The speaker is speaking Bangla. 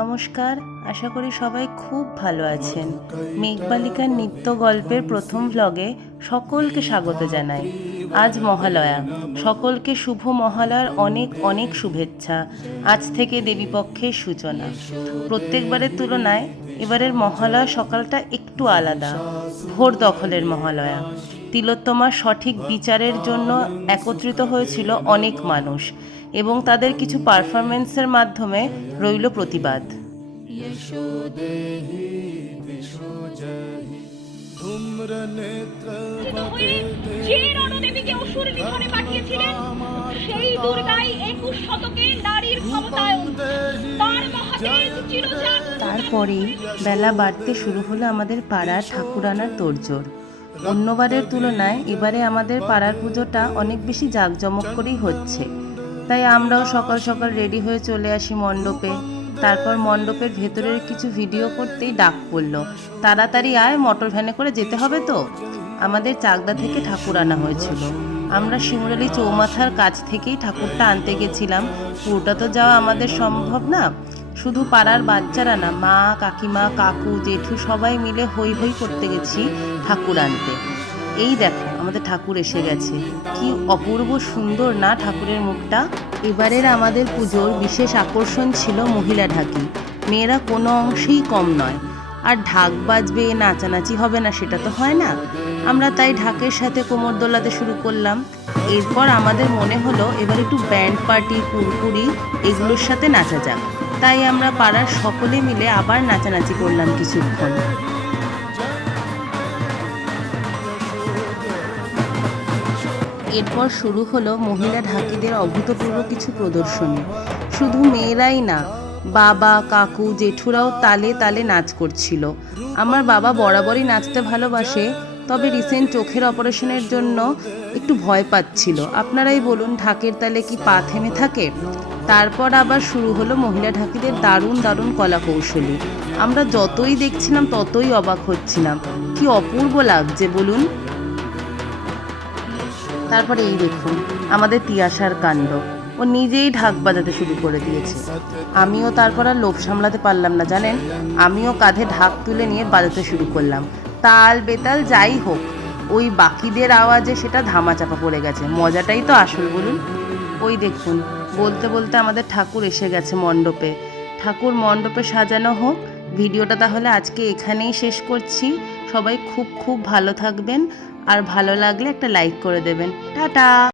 নমস্কার, আশা করি সবাই খুব ভালো আছেন। মেঘবালিকার নিত্য গল্পের প্রথম ভ্লগে সকলকে স্বাগত জানাই। আজ মহালয়া, সকলকে শুভ মহালয়ার অনেক অনেক শুভেচ্ছা। আজ থেকে দেবীপক্ষের সূচনা। প্রত্যেকবারের তুলনায় এবারের মহালয়া সকালটা একটু আলাদা। ভোর দখলের মহালয়া। তিলোত্তমার সঠিক বিচারের জন্য একত্রিত হয়েছিল অনেক মানুষ এবং তাদের কিছু পারফরমেন্সের মাধ্যমে রইল প্রতিবাদ। তারপরেই বেলা বাড়তে শুরু হলো আমাদের পাড়ার ঠাকুরানার তোড়জোড়। অন্যবারের তুলনায় এবারে আমাদের পাড়ার পুজোটা অনেক বেশি জাঁকজমক করেই হচ্ছে, তাই আমরাও সকাল সকাল রেডি হয়ে চলে আসি মণ্ডপে। তারপর মণ্ডপের ভেতরের কিছু ভিডিও করতেই ডাক পড়ল, তাড়াতাড়ি আয়, মোটর ভ্যানে করে যেতে হবে তো। আমাদের চাকদা থেকে ঠাকুর আনা হয়েছিল। আমরা শিমুরালি চৌমাথার কাছ থেকেই ঠাকুরটা আনতে গেছিলাম। পুরোটা তো যাওয়া আমাদের সম্ভব না। শুধু পাড়ার বাচ্চারা না, মা, কাকিমা, কাকু, জেঠু সবাই মিলে হই হই করতে গেছি ঠাকুর আনতে। এই দেখো আমাদের ঠাকুর এসে গেছে। কি অপূর্ব সুন্দর না ঠাকুরের মুখটা। এবারের আমাদের পুজোর বিশেষ আকর্ষণ ছিল মহিলা ঢাকি। মেয়েরা কোনো অংশেই কম নয়। আর ঢাক বাজবে, নাচানাচি হবে না সেটা তো হয় না। আমরা তাই ঢাকের সাথে কোমর দোলাতে শুরু করলাম। এরপর আমাদের মনে হলো এবার একটু ব্যান্ড পার্টি, কুরকুরি এগুলোর সাথে নাচা যাক। তাই আমরা পাড়ার সকলে মিলে আবার নাচানাচি করলাম কিছুক্ষণ। এরপর শুরু হলো মহিলা ঢাকিদের অভূতপূর্ব কিছু প্রদর্শনী। শুধু মেয়েরাই না, বাবা, কাকু, জেঠুরাও তালে তালে নাচ করছিল। আমার বাবা বরাবরই নাচতে ভালোবাসে, তবে রিসেন্ট চোখের অপারেশনের জন্য একটু ভয় পাচ্ছিল। আপনারাই বলুন, ঢাকের তালে কি পা থেমে থাকে? তারপর আবার শুরু হলো মহিলা ঢাকিদের দারুণ দারুণ কলা কৌশলী। আমরা যতই দেখছিলাম ততই অবাক হচ্ছিলাম। কি অপূর্ব লাগছে বলুন। তারপরে এই দেখুন আমাদের তিয়াশার কাণ্ড। ও নিজেই ঢাক বাজাতে শুরু করে দিয়েছে। আমিও তারপর আর লোভ সামলাতে পারলাম না, জানেন। আমিও কাঁধে ঢাক তুলে নিয়ে বাজাতে শুরু করলাম। তাল বেতাল যাই হোক, ওই বাকিদের আওয়াজে সেটা ধামাচাপা পড়ে গেছে। মজাটাই তো আসল বলুন। ওই দেখুন, বলতে বলতে আমাদের ঠাকুর এসে গেছে মণ্ডপে। ঠাকুর মণ্ডপে সাজানো হোক। ভিডিওটা তাহলে আজকে এখানেই শেষ করছি। সবাই খুব খুব ভালো থাকবেন, আর ভালো লাগলে একটা লাইক করে দেবেন। টাটা।